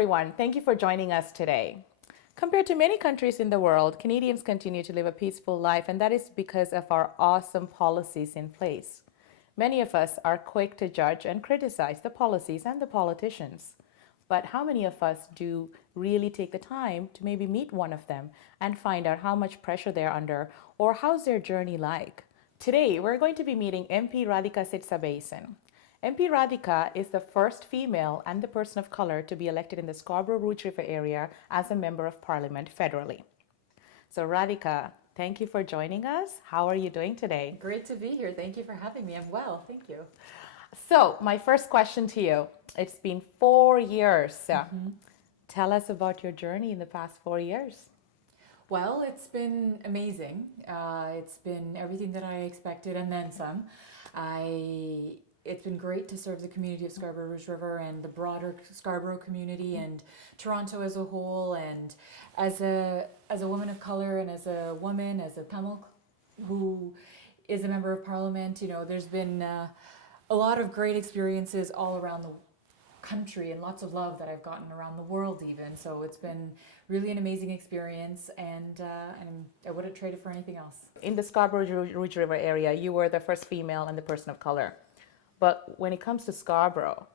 everyone. Thank you for joining us today. Compared to many countries in the world, Canadians continue to live a peaceful life, and that is because of our awesome policies in place. Many of us are quick to judge and criticize the policies and the politicians. But how many of us do really take the time to maybe meet one of them and find out how much pressure they're under or how's their journey like? Today, we're going to be meeting MP Rathika Sitsabaiesan. MP Rathika is the first female and the person of color to be elected in the Scarborough-Rouge River area as a member of parliament federally. So Rathika, thank you for joining us. How are you doing today? Great to be here. Thank you for having me. I'm well. Thank you. So my first question to you, it's been 4 years. Tell us about your journey in the past 4 years. Well, it's been amazing. It's been everything that I expected and then some. It's been great to serve the community of Scarborough-Rouge River and the broader Scarborough community and Toronto as a whole. And as a woman of color and as a woman, as a Tamil who is a member of parliament, there's been a lot of great experiences all around the country and lots of love that I've gotten around the world even. So it's been really an amazing experience, and I wouldn't trade it for anything else. In the Scarborough-Rouge River area, you were the first female and the person of color. But when it comes to Scarborough,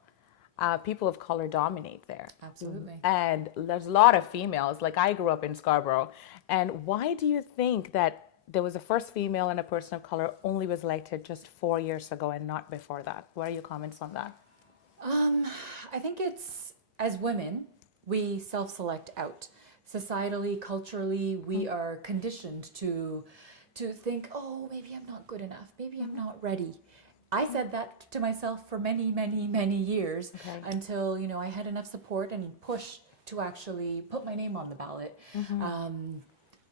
people of color dominate there. Absolutely. And there's a lot of females. Like, I grew up in Scarborough. And why do you think that there was a first female and a person of color only was elected just 4 years ago and not before that? What are your comments on that? I think it's, as women, we self-select out. Societally, culturally, we are conditioned to think, oh, maybe I'm not good enough. Maybe I'm not ready. I said that to myself for many, many, many years until, I had enough support and push to actually put my name on the ballot.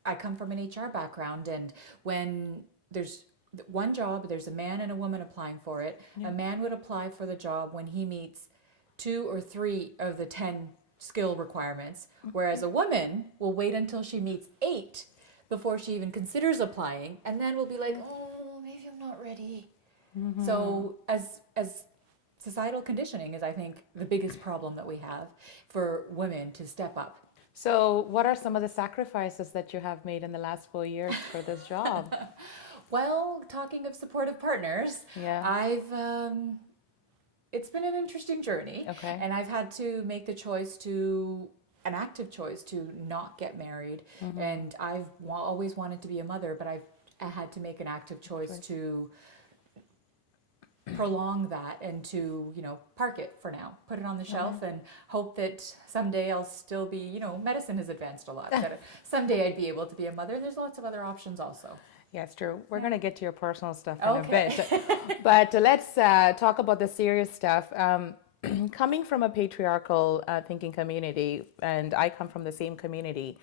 I come from an HR background, and when there's one job, there's a man and a woman applying for it. A man would apply for the job when he meets 2 or 3 of the 10 skill requirements, whereas a woman will wait until she meets 8 before she even considers applying, and then will be like, oh, maybe I'm not ready. So as societal conditioning is, I think, the biggest problem that we have for women to step up. So what are some of the sacrifices that you have made in the last 4 years for this job? Well, talking of supportive partners, it's been an interesting journey. And I've had to make the an active choice to not get married. And I've always wanted to be a mother, but I had to make an active choice to prolong that and to, park it for now, put it on the shelf and hope that someday I'll still be, medicine has advanced a lot. That someday I'd be able to be a mother. There's lots of other options also. Yes, true. We're going to get to your personal stuff in a bit. But let's talk about the serious stuff. Coming from a patriarchal thinking community, and I come from the same community,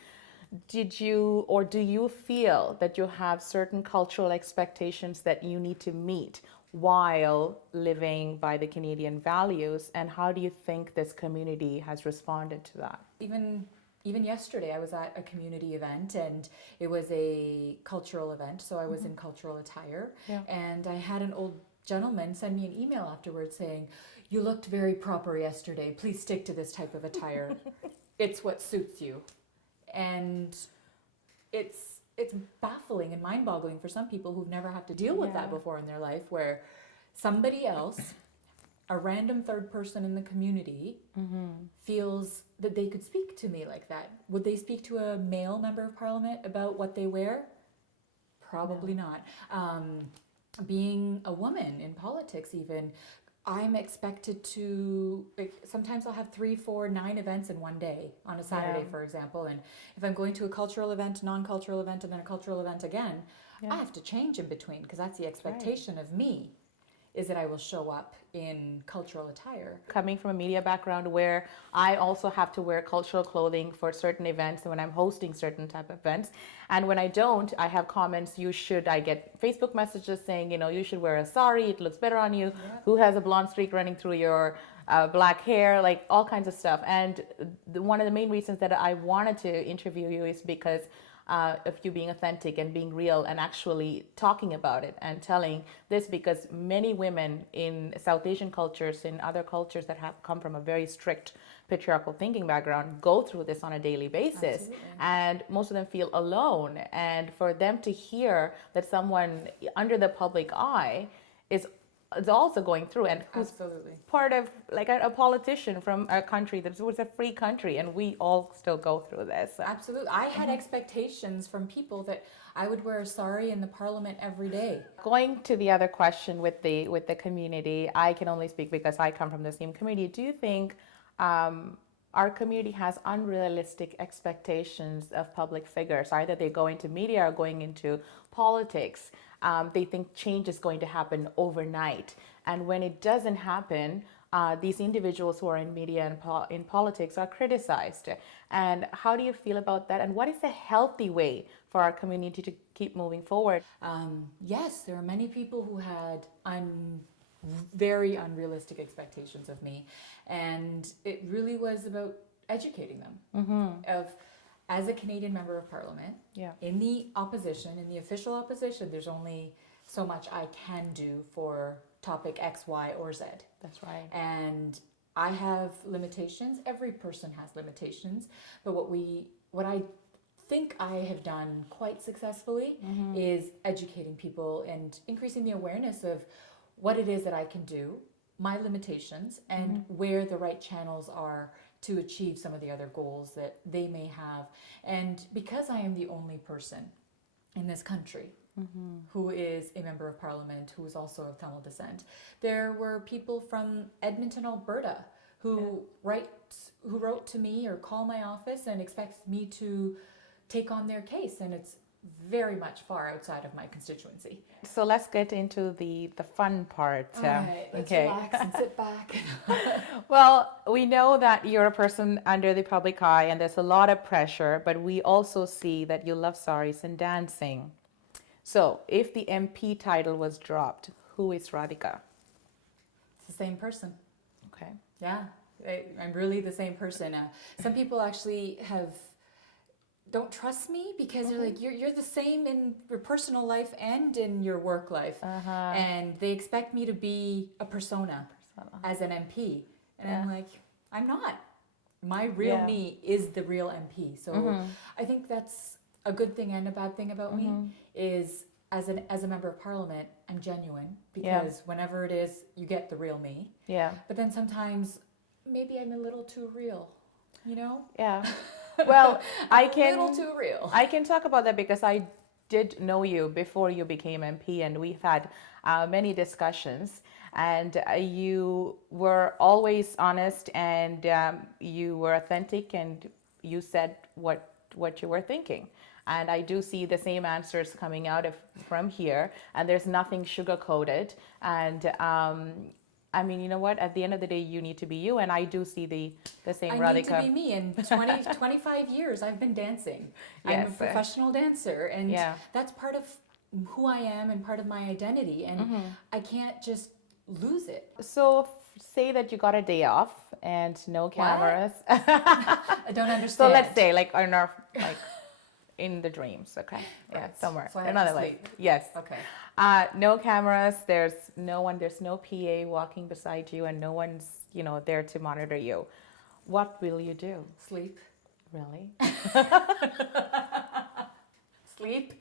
did you or do you feel that you have certain cultural expectations that you need to meet while living by the Canadian values? And how do you think this community has responded to that? Even yesterday, I was at a community event, and it was a cultural event, so I was in cultural attire. And I had an old gentleman send me an email afterwards saying, "You looked very proper yesterday. Please stick to this type of attire. It's what suits you." And it's baffling and mind-boggling for some people who've never had to deal with that before in their life, where somebody else, a random third person in the community, feels that they could speak to me like that. Would they speak to a male member of parliament about what they wear? Probably not. Being a woman in politics even, I'm expected to, sometimes I'll have 3, 4, 9 events in one day on a Saturday, for example. And if I'm going to a cultural event, non-cultural event, and then a cultural event again, I have to change in between, because that's the expectation of me, is that I will show up in cultural attire. Coming from a media background where I also have to wear cultural clothing for certain events when I'm hosting certain type of events. And when I don't, I have comments, I get Facebook messages saying, you should wear a sari, it looks better on you. Who has a blonde streak running through your black hair, like all kinds of stuff. And one of the main reasons that I wanted to interview you is because of you being authentic and being real and actually talking about it and telling this, because many women in South Asian cultures, in other cultures that have come from a very strict patriarchal thinking background, go through this on a daily basis. Absolutely. And most of them feel alone. And for them to hear that someone under the public eye is also going through, and who's Absolutely. part of like a politician from a country that was a free country, and we all still go through this. Absolutely. I had expectations from people that I would wear a sari in the parliament every day. Going to the other question with the community, I can only speak because I come from the same community. Do you think our community has unrealistic expectations of public figures? Either they go into media or going into politics. They think change is going to happen overnight. And when it doesn't happen, these individuals who are in media and in politics are criticized. And how do you feel about that? And what is a healthy way for our community to keep moving forward? Yes, there are many people who had very unrealistic expectations of me, and it really was about educating them of, as a Canadian member of Parliament, in the opposition, in the official opposition, there's only so much I can do for topic X, Y, or Z. That's right. And I have limitations. Every person has limitations. But what I think I have done quite successfully is educating people and increasing the awareness of what it is that I can do, my limitations, and where the right channels are to achieve some of the other goals that they may have. And because I am the only person in this country who is a member of Parliament, who is also of Tamil descent, there were people from Edmonton, Alberta, who wrote to me or call my office and expect me to take on their case, and it's very much far outside of my constituency. So let's get into the fun part. All right, let's relax and sit back. Well, we know that you're a person under the public eye and there's a lot of pressure, but we also see that you love saris and dancing. So if the MP title was dropped, who is Rathika? It's the same person. Okay. Yeah, I'm really the same person. Some people actually don't trust me because they're like, you're the same in your personal life and in your work life. And they expect me to be a persona as an MP. And I'm like, I'm not. My real me is the real MP. So I think that's a good thing and a bad thing about me is as a member of Parliament, I'm genuine because whenever it is, you get the real me. Yeah. But then sometimes maybe I'm a little too real, you know? Yeah. Well, a little too real. I can talk about that because I did know you before you became MP, and we've had many discussions. And you were always honest, and you were authentic, and you said what you were thinking. And I do see the same answers coming out from here, and there's nothing sugar-coated. And I mean, you know what? At the end of the day, you need to be you, and I do see the same Rathika. I need to be me. In 25 years, I've been dancing. I'm a professional dancer, and that's part of who I am and part of my identity, and I can't just lose it. So say that you got a day off and no cameras. I don't understand. So let's say in the dreams, okay? Yeah, Right. somewhere. So I have Another to life. sleep. Yes. Okay. No cameras, there's no one, there's no PA walking beside you, and no one's, there to monitor you. What will you do? Sleep. Really? Sleep.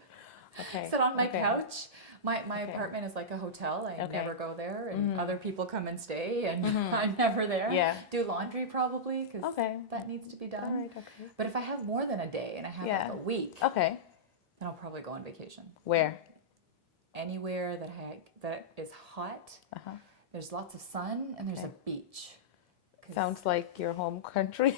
Okay. Sit on my couch. My apartment is like a hotel. I never go there, and other people come and stay, and I'm never there. Yeah. Do laundry probably because that needs to be done. All right, okay. But if I have more than a day and I have like a week, then I'll probably go on vacation. Where? Anywhere that is hot. There's lots of sun and there's a beach. Sounds like your home country.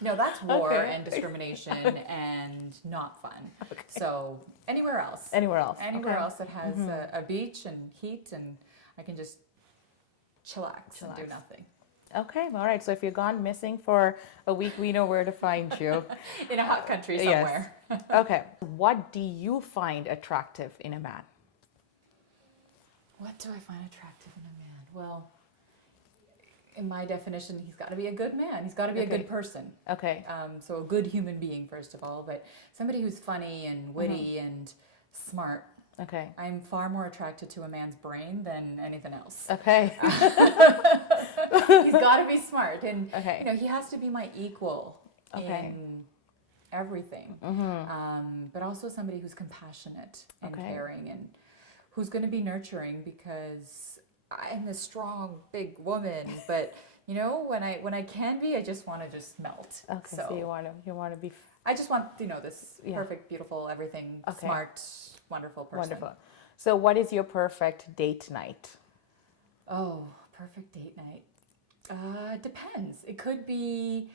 No, that's war and discrimination and not fun. Okay. So anywhere else. Anywhere else that has a beach and heat, and I can just chillax and do nothing. Okay, all right. So if you're gone missing for a week, we know where to find you. In a hot country somewhere. Yes. Okay. What do you find attractive in a man? What do I find attractive in a man? Well, in my definition, he's got to be a good man. He's got to be a good person. Okay. So a good human being, first of all, but somebody who's funny and witty and smart. Okay. I'm far more attracted to a man's brain than anything else. Okay. He's got to be smart, and Okay. you know, he has to be my equal Okay. in everything. But also somebody who's compassionate and Okay. caring, and who's going to be nurturing, because I'm a strong, big woman, but you know, when I can be, I just want to just melt. Okay. So you want to be I just want, you know, this Yeah. perfect, beautiful, everything, Okay. smart, wonderful person. wonderful. So what is your perfect date night? Oh, perfect date night. Depends. It could be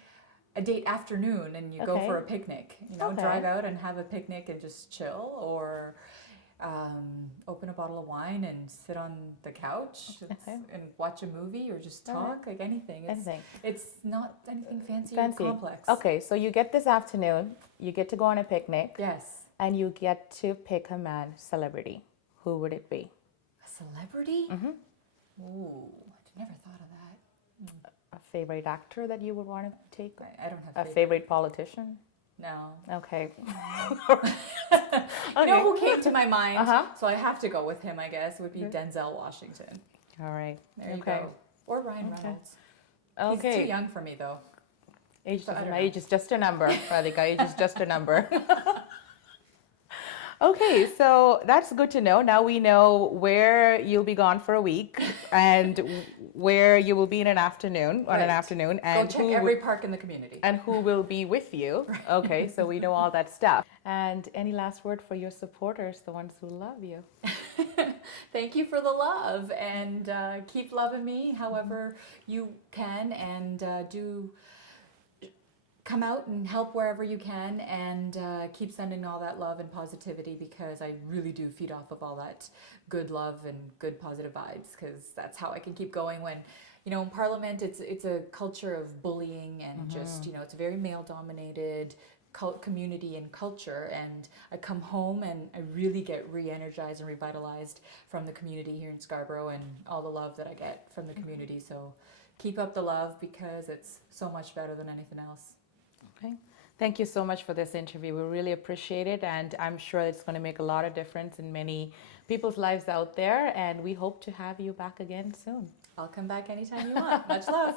a date afternoon and you go Okay. for a picnic. You know, Okay. drive out and have a picnic and just chill, or open a bottle of wine and sit on the couch Okay. and watch a movie, or just All right. talk, like anything. Anything. It's not anything fancy, Fancy. or complex. Okay, so you get this afternoon, you get to go on a picnic, Yes. and you get to pick a man celebrity. Who would it be? A celebrity? Mm-hmm. Ooh, I never thought of that. A favorite actor that you would want to take? I don't have A favorite politician? No. Okay. You know who came to my mind? Uh-huh. So I have to go with him, I guess. Would be Denzel Washington. All right. There you Okay. go. Or Ryan Okay. Reynolds. Okay. He's too young for me, though. Age So I doesn't don't matter. know. Age is just a number, Radhika. Age is just a number. Okay, so that's good to know. Now we know where you'll be gone for a week and where you will be in an afternoon, on an Right. afternoon, Go and check who every park in the community. and who will be with you. Okay, so we know all that stuff. And any last word for your supporters, the ones who love you? Thank you for the love, and keep loving me however you can, and do come out and help wherever you can, and keep sending all that love and positivity, because I really do feed off of all that good love and good positive vibes, because that's how I can keep going. When, you know, in Parliament, it's a culture of bullying and just, you know, it's a very male dominated community and culture, and I come home and I really get re-energized and revitalized from the community here in Scarborough, and all the love that I get from the community. So keep up the love, because it's so much better than anything else. Okay. Thank you so much for this interview. We really appreciate it, and I'm sure it's going to make a lot of difference in many people's lives out there, and we hope to have you back again soon. I'll come back anytime you want. Much love.